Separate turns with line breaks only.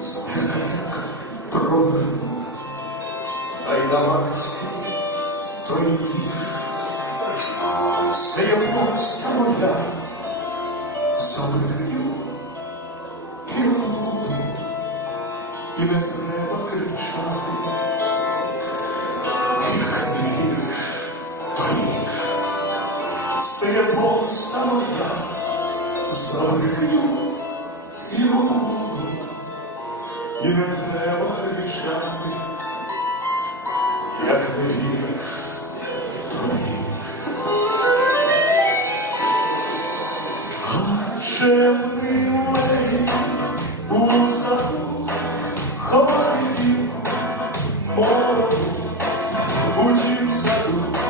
Зеркалька проверну, а й давайся, ніж. Це є гостя моя, завикрив і розбуду, і не треба кричати. Як. Це є гостя моя, завикрив і не треба кричати, як не віриш, то віриш. милий у саду ховає дівку, мороду у тім саду.